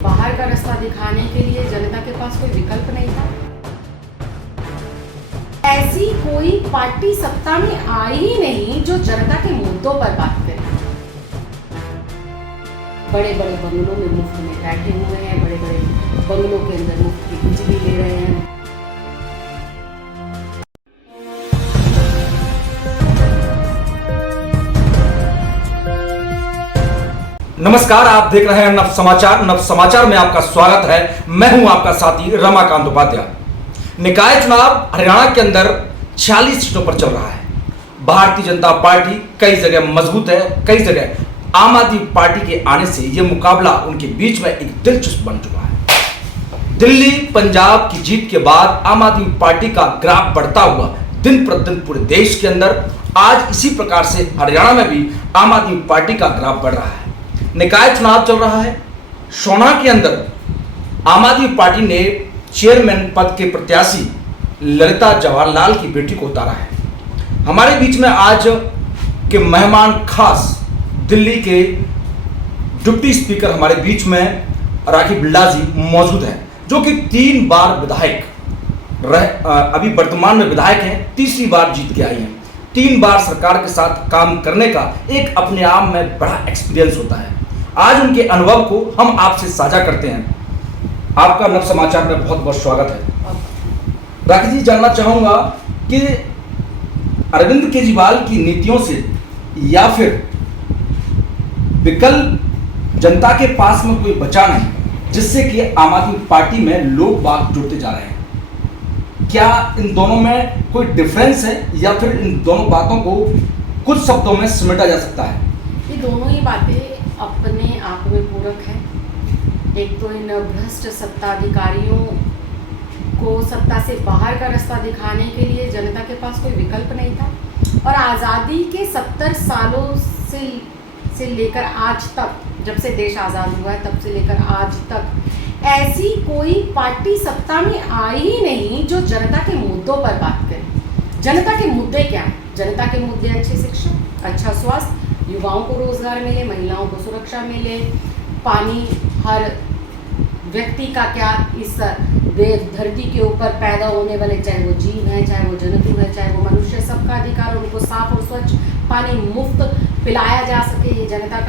बाहर का रास्ता दिखाने के लिए जनता के पास कोई विकल्प नहीं था। ऐसी कोई पार्टी सत्ता में आई ही नहीं जो जनता के मुद्दों पर बात करे। बड़े बड़े बंगलों में मुफ्त में बैठे हुए हैं, बड़े बड़े बंगलों के अंदर मुफ्त की बिजली ले रहे हैं। नमस्कार, आप देख रहे हैं नव समाचार। नव समाचार में आपका स्वागत है। मैं हूं आपका साथी रमाकांत उपाध्याय। निकाय चुनाव हरियाणा के अंदर 46 सीटों पर चल रहा है। भारतीय जनता पार्टी कई जगह मजबूत है, कई जगह आम आदमी पार्टी के आने से यह मुकाबला उनके बीच में एक दिलचस्प बन चुका है। दिल्ली पंजाब की जीत के बाद आम आदमी पार्टी का ग्राफ बढ़ता हुआ दिन प्रतिदिन पूरे देश के अंदर, आज इसी प्रकार से हरियाणा में भी आम आदमी पार्टी का ग्राफ बढ़ रहा है। निकाय चुनाव चल रहा है। सोना के अंदर आम आदमी पार्टी ने चेयरमैन पद के प्रत्याशी ललिता जवाहरलाल की बेटी को उतारा है। हमारे बीच में आज के मेहमान खास दिल्ली के डिप्टी स्पीकर हमारे बीच में राखी बिरला जी मौजूद हैं, जो कि 3 बार विधायक अभी वर्तमान में विधायक हैं, तीसरी बार जीत के आई हैं। 3 बार सरकार के साथ काम करने का एक अपने आप में बड़ा एक्सपीरियंस होता है। आज उनके अनुभव को हम आपसे साझा करते हैं। आपका नव समाचार में बहुत बहुत स्वागत है। राखी जी, जानना चाहूंगा कि अरविंद केजरीवाल की नीतियों से या फिर विकल्प जनता के पास में कोई बचा नहीं, जिससे कि आम आदमी पार्टी में लोग बात जुड़ते जा रहे हैं, क्या इन दोनों में कोई डिफरेंस है या फिर इन दोनों बातों को कुछ शब्दों में समेटा जा सकता है? ये दोनों ही बातें अपने आप में पूरक है। एक तो इन भ्रष्ट सत्ताधिकारियों को सत्ता से बाहर का रास्ता दिखाने के लिए जनता के पास कोई विकल्प नहीं था, और आज़ादी के 70 सालों से लेकर आज तक, जब से देश आज़ाद हुआ है तब से लेकर आज तक ऐसी कोई पार्टी सत्ता में आई ही नहीं जो जनता के मुद्दों पर बात करे। जनता के मुद्दे क्या हैं? जनता के मुद्दे अच्छी शिक्षा, अच्छा स्वास्थ्य, युवाओं को रोजगार मिले, महिलाओं को सुरक्षा मिले, पानी हर व्यक्ति का क्या इस धरती के ऊपर पैदा होने वाले, चाहे वो जीव है, चाहे वो जंतु है, चाहे वो मनुष्य, सबका अधिकार, उनको साफ और स्वच्छ पानी मुफ्त पिलाया जा सके, ये जनता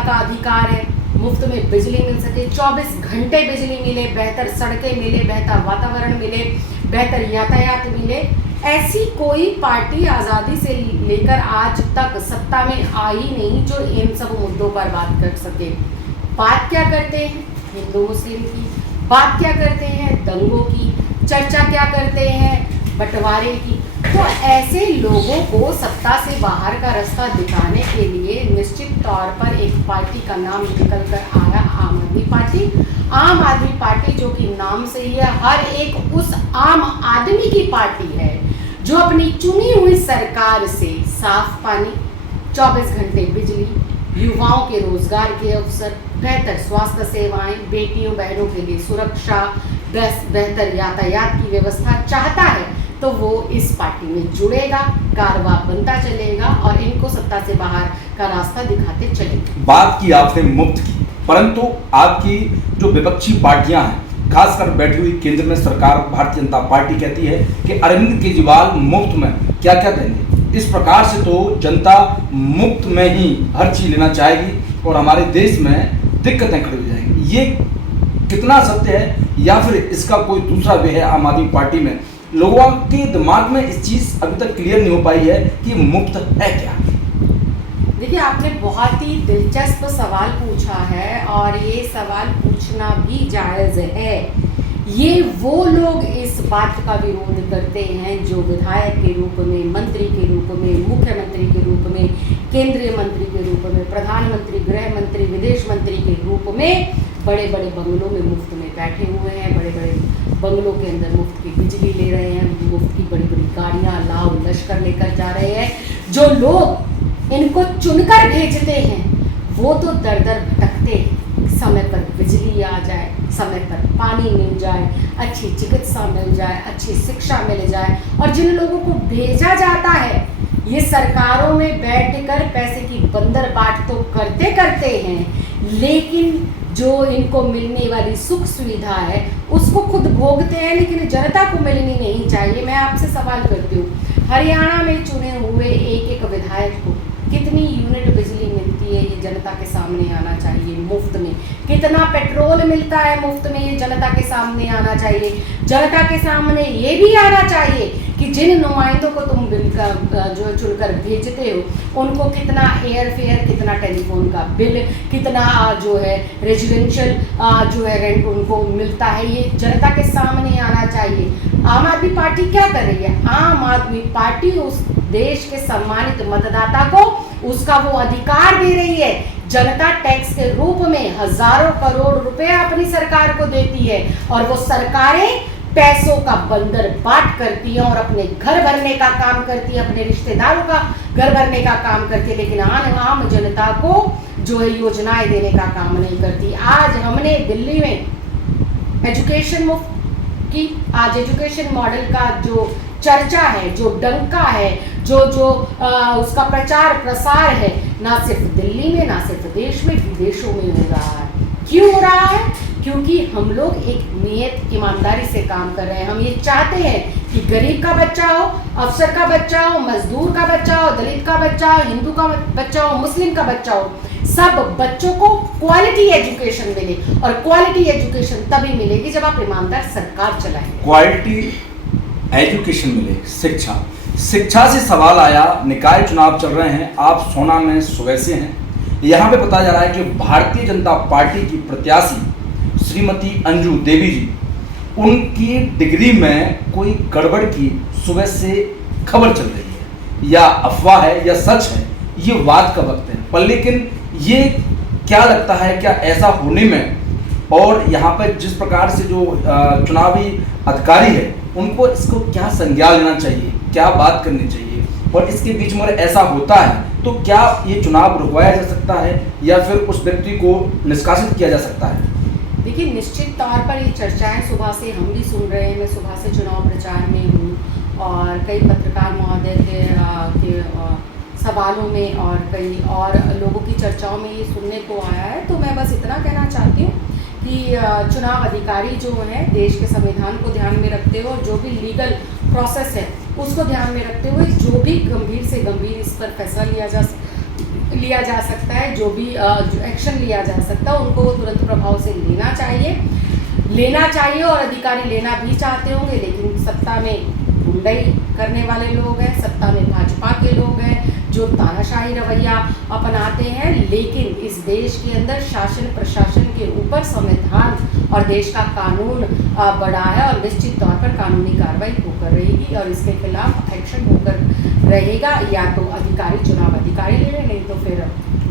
का अधिकार है। मुफ्त में बिजली मिल सके, 24 घंटे बिजली मिले, बेहतर सड़कें मिले, बेहतर वातावरण मिले, बेहतर यातायात मिले। ऐसी कोई पार्टी आज़ादी से लेकर आज तक सत्ता में आई नहीं जो इन सब मुद्दों पर बात कर सके। बात क्या करते हैं? हिंदू मुस्लिम की बात क्या करते हैं? दंगों की चर्चा क्या करते हैं? बंटवारे की। तो ऐसे लोगों को सत्ता से बाहर का रास्ता दिखाने के लिए निश्चित तौर पर एक पार्टी का नाम निकल कर आया, आम आदमी पार्टी। आम आदमी पार्टी जो कि नाम से ही है, हर एक उस आम आदमी की पार्टी है जो अपनी चुनी हुई सरकार से साफ पानी, 24 घंटे बिजली, युवाओं के रोजगार के अवसर, बेहतर स्वास्थ्य सेवाएं, बेटियों बहनों के लिए सुरक्षा, बेहतर यातायात की व्यवस्था चाहता है, तो वो इस पार्टी में जुड़ेगा, कारवा बनता चलेगा और इनको सत्ता से बाहर का रास्ता दिखाते चलेगा। बात की आपने मुफ्त की, परंतु आपकी जो विपक्षी पार्टियां हैं, खासकर बैठी हुई केंद्र में सरकार भारतीय जनता पार्टी कहती है कि अरविंद केजरीवाल मुफ्त में क्या क्या देंगे। इस प्रकार से तो जनता मुफ्त में ही हर चीज लेना चाहेगी और हमारे देश में दिक्कतें खड़ी हो जाएंगी। ये कितना सत्य है या फिर इसका कोई दूसरा वे है आम आदमी पार्टी में? लोगों के दिमाग में इस चीज अभी तक क्लियर नहीं हो पाई है कि मुफ्त है क्या। देखिए, आपने बहुत ही दिलचस्प सवाल पूछा है और ये सवाल पूछना भी जायज़ है। ये वो लोग इस बात का विरोध करते हैं जो विधायक के रूप में, मंत्री के रूप में, मुख्यमंत्री के रूप में, केंद्रीय मंत्री के रूप में, प्रधानमंत्री, गृह मंत्री, विदेश मंत्री के रूप में बड़े बड़े बंगलों में मुफ्त में बैठे हुए हैं, बड़े बड़े बंगलों के अंदर मुफ्त की बिजली ले रहे हैं, मुफ्त की बड़ी बड़ी गाड़ियाँ लाव लश्कर लेकर जा रहे हैं। जो लोग इनको चुनकर भेजते हैं वो तो दर दर भटकते हैं। समय पर बिजली आ जाए, समय पर पानी मिल जाए, अच्छी चिकित्सा मिल जाए, अच्छी शिक्षा मिल जाए, और जिन लोगों को भेजा जाता है ये सरकारों में बैठकर पैसे की बंदरबाट तो करते हैं, लेकिन जो इनको मिलने वाली सुख सुविधा है उसको खुद भोगते हैं, लेकिन जनता को मिलनी नहीं चाहिए। मैं आपसे सवाल करती हूँ, हरियाणा में चुने हुए एक एक विधायक को कितनी यूनिट बिजली मिलती है, ये जनता के सामने आना चाहिए मुफ्त में। कितना पेट्रोल मिलता है मुफ्त में, ये जनता के सामने आना चाहिए। जनता के सामने ये भी आना चाहिए कि जिन नुमाइंदों को तुम जो चुनकर भेजते हो उनको कितना एयर फेयर, कितना टेलीफोन का बिल, कितना जो है रेजिडेंशियल जो है रेंट उनको मिलता है, ये जनता के सामने आना चाहिए। आम आदमी पार्टी क्या कर रही है? आम आदमी पार्टी उस देश के सम्मानित मतदाता को उसका वो अधिकार दे रही है। जनता टैक्स के रूप में हजारों करोड़ रुपए अपनी सरकार को देती है और वो सरकारें पैसों का बंदर बाट करती है और अपने घर भरने का काम करती है, अपने रिश्तेदारों का घर भरने का काम करती है, लेकिन आम जनता को जो है योजनाएं देने का काम नहीं करती। आज हमने दिल्ली में एजुकेशन मुफ्त की, आज एजुकेशन मॉडल का जो चर्चा है, जो डंका है, जो उसका प्रचार प्रसार है, ना सिर्फ दिल्ली में, ना सिर्फ देश में, विदेशों में हो रहा है। क्यों हो रहा है? क्योंकि हम लोग एक नियत ईमानदारी से काम कर रहे हैं। हम ये चाहते हैं कि गरीब का बच्चा हो, अफसर का बच्चा हो, मजदूर का बच्चा हो, दलित का बच्चा हो, हिंदू का बच्चा हो, मुस्लिम का बच्चा हो, सब बच्चों को क्वालिटी एजुकेशन मिले। और क्वालिटी एजुकेशन तभी मिलेगी जब आप ईमानदार सरकार चलाएंगे। क्वालिटी एजुकेशन मिले, शिक्षा से सवाल आया। निकाय चुनाव चल रहे हैं, आप सोना में सुबह से हैं। यहाँ पे बताया जा रहा है कि भारतीय जनता पार्टी की प्रत्याशी श्रीमती अंजू देवी जी, उनकी डिग्री में कोई गड़बड़ की सुबह से खबर चल रही है। या अफवाह है या सच है, ये बात का वक्त है। पर लेकिन ये क्या लगता है, क्या ऐसा होने में, और यहाँ पर जिस प्रकार से जो चुनावी अधिकारी है उनको इसको क्या संज्ञान लेना चाहिए, क्या बात करनी चाहिए, और इसके बीच में ऐसा होता है तो क्या ये चुनाव रुकवाया जा सकता है या फिर उस व्यक्ति को निष्कासित किया जा सकता है? देखिए, निश्चित तौर पर ये चर्चाएं सुबह से हम भी सुन रहे हैं। मैं सुबह से चुनाव प्रचार में हूँ और कई पत्रकार महोदय के सवालों में और कई और लोगों की चर्चाओं में ये सुनने को आया है। तो मैं बस इतना कहना चाहती हूँ कि चुनाव अधिकारी जो है देश के संविधान को ध्यान में रखते हुए और जो भी लीगल प्रोसेस है उसको ध्यान में रखते हुए जो भी गंभीर से गंभीर इस पर फैसला लिया जा सकता है, जो भी एक्शन लिया जा सकता है, उनको तुरंत प्रभाव से लेना चाहिए। और अधिकारी लेना भी चाहते होंगे, लेकिन सत्ता में गुंडाई करने वाले लोग हैं, सत्ता में भाजपा के लोग हैं जो तानाशाही रवैया अपनाते हैं। लेकिन इस देश के अंदर शासन प्रशासन के ऊपर संविधान और देश का कानून बड़ा है और निश्चित तौर पर कानूनी कार्रवाई होकर रहेगी और इसके खिलाफ एक्शन होकर रहेगा। या तो अधिकारी चुनाव अधिकारी ले लें, नहीं तो फिर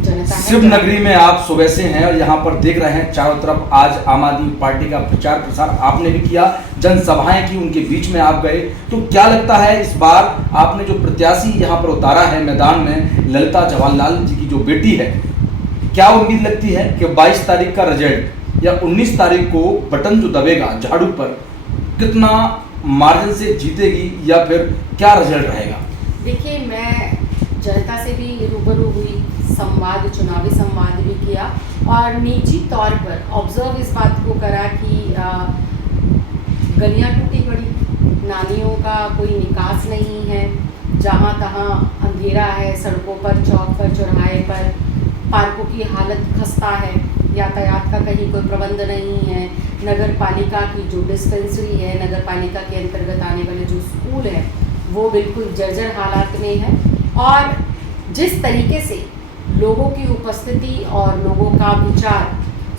जनता। शिव नगरी में आप सुबह से हैं और यहाँ पर देख रहे हैं चारों तरफ आज आम आदमी पार्टी का प्रचार प्रसार आपने भी किया, जनसभाएं की, उनके बीच में आप गए। तो क्या लगता है इस बार आपने जो प्रत्याशी यहाँ पर उतारा है मैदान में, ललिता जवाहरलाल जी की जो बेटी है, क्या उम्मीद लगती है कि 22 तारीख का रिजल्ट या 19 तारीख को बटन जो दबेगा झाड़ू पर, कितना मार्जिन से जीतेगी या फिर क्या रिजल्ट रहेगा? देखिए, मैं जनता से भी रूबरू हुई, चुनावी संवाद भी किया और निजी तौर पर ऑब्जर्व इस बात को करा कि गलियां टूटी पड़ी, नालियों का कोई निकास नहीं है, जहां तहां अंधेरा है, सड़कों पर, चौक पर, चौराहे पर, पार्कों की हालत खस्ता है, यातायात का कहीं कोई प्रबंध नहीं है, नगर पालिका की जो डिस्पेंसरी है, नगर पालिका के अंतर्गत आने वाले जो स्कूल है वो बिल्कुल जर्जर हालात में है। और जिस तरीके से लोगों की उपस्थिति और लोगों का विचार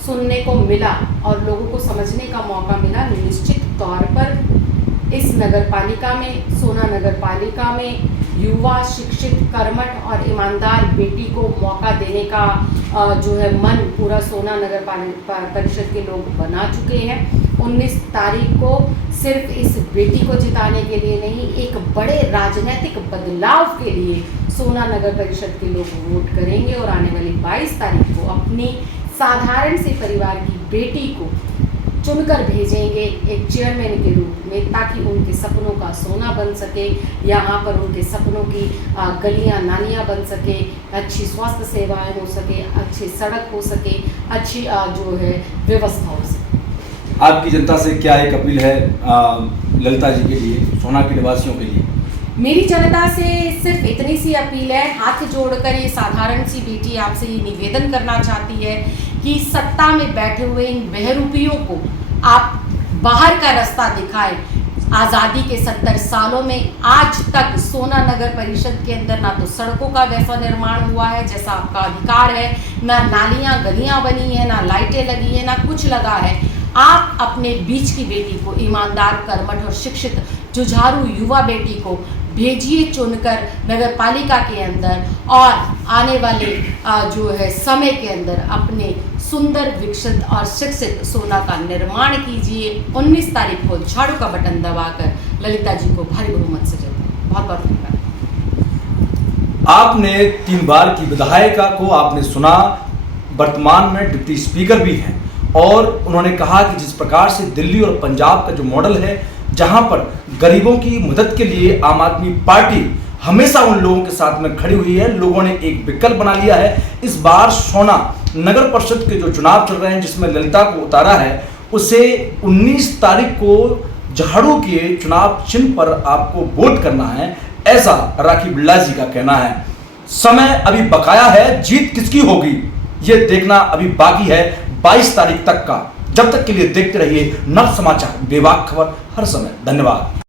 सुनने को मिला और लोगों को समझने का मौका मिला, निश्चित तौर पर इस नगर पालिका में, सोना नगर पालिका में युवा, शिक्षित, कर्मठ और ईमानदार बेटी को मौका देने का जो है मन पूरा सोना नगर परिषद के लोग बना चुके हैं। 19 तारीख को सिर्फ इस बेटी को जिताने के लिए नहीं, एक बड़े राजनीतिक बदलाव के लिए सोना नगर परिषद के लोग वोट करेंगे और आने वाली 22 तारीख को अपनी साधारण से परिवार की बेटी को चुनकर भेजेंगे एक चेयरमैन के रूप में, ताकि उनके सपनों का सोना बन सके, यहाँ पर उनके सपनों की गलियाँ नालियाँ बन सके, अच्छी स्वास्थ्य सेवाएं हो सके, अच्छी सड़क हो सके, अच्छी जो है व्यवस्था हो सके। आपकी जनता से क्या एक अपील है ललिता जी के लिए, सोना के निवासियों के लिए? मेरी जनता से सिर्फ इतनी सी अपील है, हाथ जोड़कर ये साधारण सी बेटी आपसे ये निवेदन करना चाहती है कि सत्ता में बैठे हुए इन बहरूपियों को आप बाहर का रास्ता दिखाएं। आज़ादी के 70 सालों में आज तक सोना नगर परिषद के अंदर ना तो सड़कों का वैसा निर्माण हुआ है जैसा आपका अधिकार है, ना नालियाँ गलियाँ बनी है, ना लाइटें लगी है, ना कुछ लगा है। आप अपने बीच की बेटी को, ईमानदार, कर्मठ और शिक्षित जुझारू युवा बेटी को भेजिए चुनकर नगर पालिका के अंदर, और आने वाले जो है समय के अंदर अपने सुंदर, विकसित और शिक्षित सोना का निर्माण कीजिए। 19 तारीख को झाड़ू का बटन दबाकर ललिता जी को भारी बहुमत से जिताएं। बहुत बहुत धन्यवाद। आपने 3 बार की विधायिका को आपने सुना, वर्तमान में डिप्टी स्पीकर भी हैं, और उन्होंने कहा कि जिस प्रकार से दिल्ली और पंजाब का जो मॉडल है, जहां पर गरीबों की मदद के लिए आम आदमी पार्टी हमेशा उन लोगों के साथ में खड़ी हुई है, लोगों ने एक विकल्प बना लिया है। इस बार सोना नगर परिषद के जो चुनाव चल रहे हैं, जिसमें ललिता को उतारा है, उसे 19 तारीख को झाड़ू के चुनाव चिन्ह पर आपको वोट करना है, ऐसा राखी बिरला जी का कहना है। समय अभी बकाया है, जीत किसकी होगी ये देखना अभी बाकी है 22 तारीख तक का। जब तक के लिए देखते रहिए नव समाचार, बेबाक खबर हर समय। धन्यवाद।